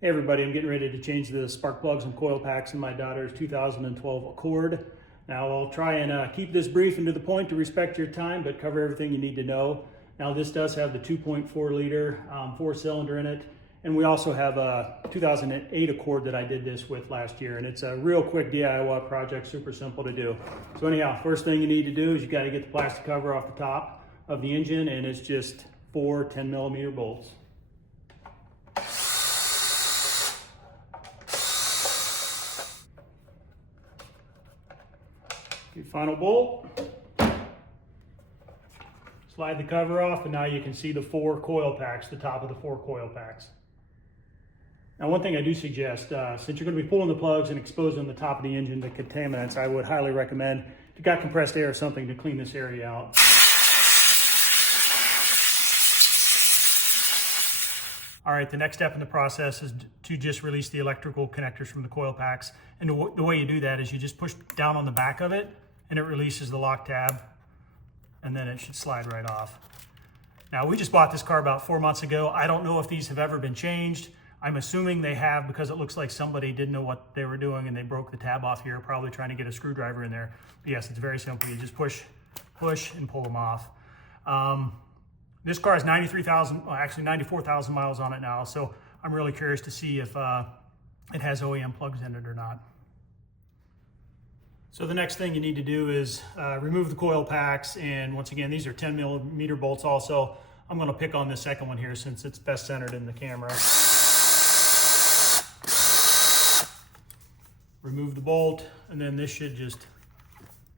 Hey everybody, I'm getting ready to change the spark plugs and coil packs in my daughter's 2012 Accord. Now I'll try and keep this brief and to the point to respect your time, but cover everything you need to know. Now this does have the 2.4 liter 4-cylinder in it, and we also have a 2008 Accord that I did this with last year, and it's a real quick DIY project, super simple to do. So anyhow, first thing you need to do is you got to get the plastic cover off the top of the engine, and it's just 4 10mm bolts. Final bolt, slide the cover off, and now you can see the 4 coil packs, the top of the 4 coil packs. Now one thing I do suggest, since you're going to be pulling the plugs and exposing the top of the engine to contaminants, I would highly recommend, if you got compressed air or something, to clean this area out. All right, the next step in the process is to just release the electrical connectors from the coil packs. And the way you do that is you just push down on the back of it, and it releases the lock tab, and then it should slide right off. Now, we just bought this car about 4 months ago. I don't know if these have ever been changed. I'm assuming they have, because it looks like somebody didn't know what they were doing and they broke the tab off here, probably trying to get a screwdriver in there. But yes, it's very simple. You just push, and pull them off. This car has 93,000, well, actually 94,000 miles on it now, so I'm really curious to see if it has OEM plugs in it or not. So the next thing you need to do is remove the coil packs, and once again, these are 10mm bolts also. I'm going to pick on this second one here since it's best centered in the camera. Remove the bolt, and then this should just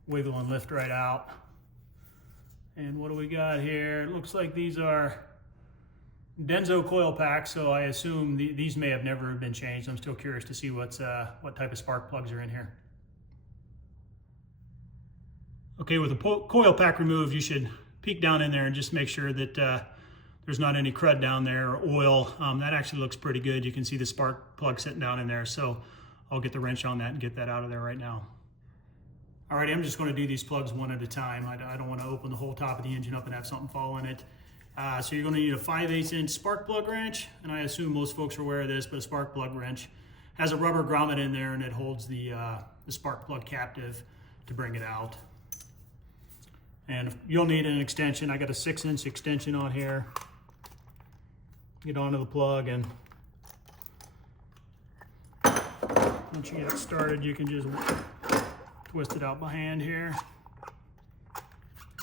wiggle and lift right out. And what do we got here? It looks like these are Denso coil packs, so I assume these may have never been changed. I'm still curious to see what type of spark plugs are in here. Okay, with the coil pack removed, you should peek down in there and just make sure that there's not any crud down there or oil. That actually looks pretty good. You can see the spark plug sitting down in there, so I'll get the wrench on that and get that out of there right now. All right, I'm just going to do these plugs one at a time. I don't want to open the whole top of the engine up and have something fall in it. So you're going to need a 5/8" spark plug wrench, and I assume most folks are aware of this, but a spark plug wrench has a rubber grommet in there, and it holds the spark plug captive to bring it out. And you'll need an extension. I got a 6" extension on here. Get onto the plug, and once you get it started, you can just twist it out by hand here.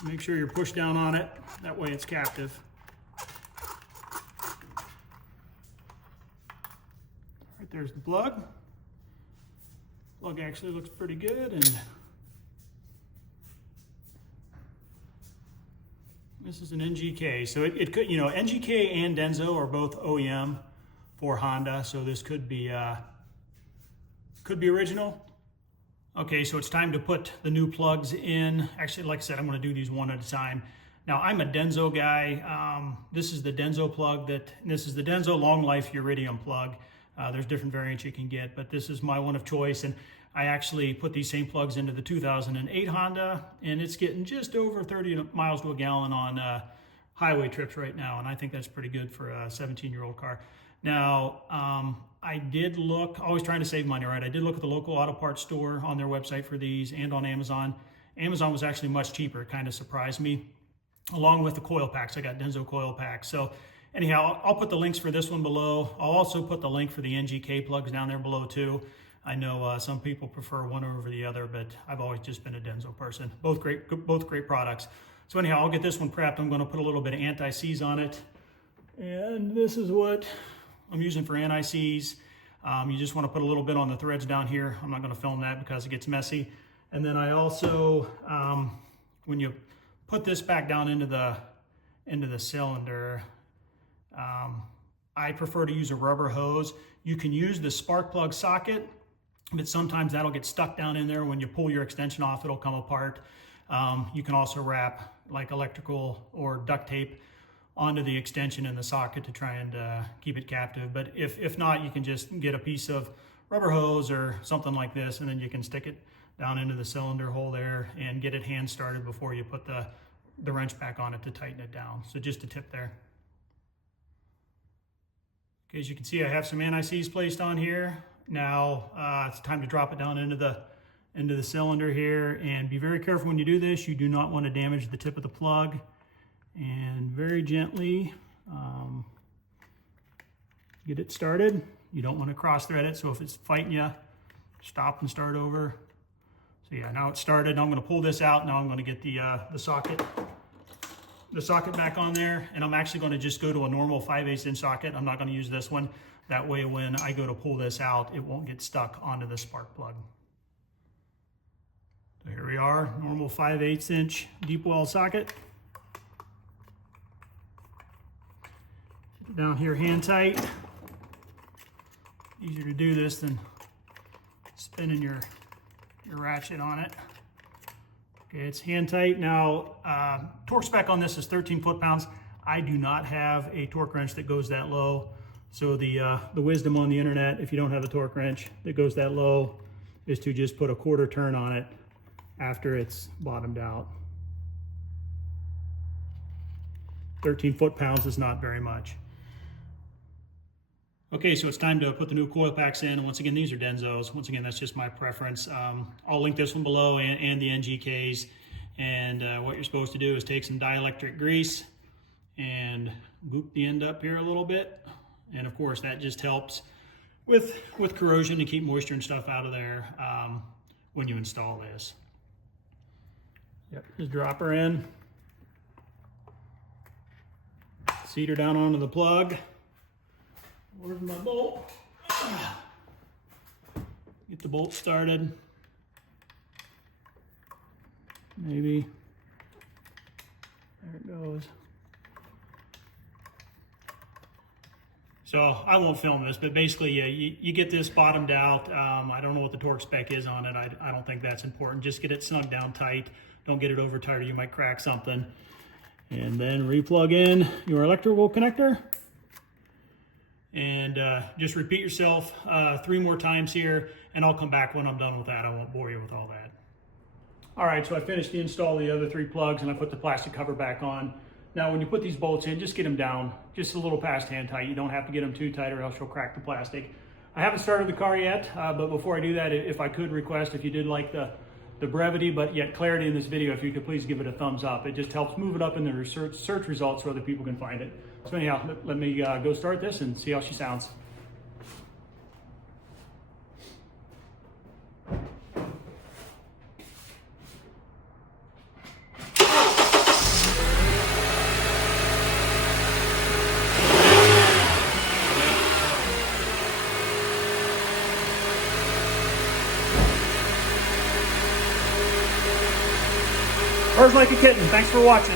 Make sure you're pushed down on it. That way it's captive. Right there's the plug. Plug actually looks pretty good, and this is an NGK. So it could, you know, NGK and Denso are both OEM for Honda, so this could be original. Okay, so it's time to put the new plugs in. Actually, like I said, I'm going to do these one at a time. Now, I'm a Denso guy. This is the Denso plug. This is the Denso Long Life Iridium plug. There's different variants you can get, but this is my one of choice. And I actually put these same plugs into the 2008 Honda, and it's getting just over 30 miles to a gallon on highway trips right now. And I think that's pretty good for a 17-year-old car. Now, I did look, always trying to save money, right? I did look at the local auto parts store on their website for these and on Amazon. Amazon was actually much cheaper. It kind of surprised me. Along with the coil packs, I got Denso coil packs. So anyhow, I'll put the links for this one below. I'll also put the link for the NGK plugs down there below too. I know some people prefer one over the other, but I've always just been a Denso person. Both great products. So anyhow, I'll get this one prepped. I'm going to put a little bit of anti-seize on it. And this is what I'm using for anti-seize. You just want to put a little bit on the threads down here. I'm not going to film that because it gets messy. And then I also, when you put this back down into the cylinder, I prefer to use a rubber hose. You can use the spark plug socket, but sometimes that'll get stuck down in there. When you pull your extension off, it'll come apart. You can also wrap like electrical or duct tape onto the extension in the socket to try and keep it captive. But if not, you can just get a piece of rubber hose or something like this, and then you can stick it down into the cylinder hole there and get it hand started before you put the wrench back on it to tighten it down. So just a tip there. Okay, as you can see, I have some anti-seize placed on here. Now it's time to drop it down into the cylinder here, and be very careful when you do this. You do not want to damage the tip of the plug, and very gently get it started. You don't want to cross thread it, so if it's fighting you, stop and start over. So yeah, now it's started. Now I'm going to pull this out. Now I'm going to get the socket back on there, and I'm actually going to just go to a normal 5/8 inch socket. I'm not going to use this one. That way when I go to pull this out, it won't get stuck onto the spark plug. So here we are, normal 5/8 inch deep well socket. Down here hand tight. Easier to do this than spinning your ratchet on it. Okay, it's hand tight. Now, torque spec on this is 13 foot-pounds. I do not have a torque wrench that goes that low. So the wisdom on the internet, if you don't have a torque wrench that goes that low, is to just put a quarter turn on it after it's bottomed out. 13 foot-pounds is not very much. Okay, so it's time to put the new coil packs in. Once again, these are Densos. Once again, that's just my preference. I'll link this one below and the NGKs. And what you're supposed to do is take some dielectric grease and goop the end up here a little bit. And of course, that just helps with corrosion to keep moisture and stuff out of there when you install this. Yep, just drop her in. Seat her down onto the plug. Where's my bolt? Get the bolt started. Maybe. There it goes. So I won't film this, but basically you get this bottomed out. I don't know what the torque spec is on it. I don't think that's important. Just get it snug down tight. Don't get it over tight or you might crack something. And then replug in your electrical connector. And just repeat yourself 3 more times here, and I'll come back when I'm done with that. I won't bore you with all that. All right, so I finished the install of the other 3 plugs, and I put the plastic cover back on. Now, when you put these bolts in, just get them down just a little past hand tight. You don't have to get them too tight or else you'll crack the plastic. I haven't started the car yet, but before I do that, if I could request, if you did like the brevity but yet clarity in this video, if you could please give it a thumbs up. It just helps move it up in the search results so other people can find it. So anyhow, let me go start this and see how she sounds. Purrs like a kitten. Thanks for watching.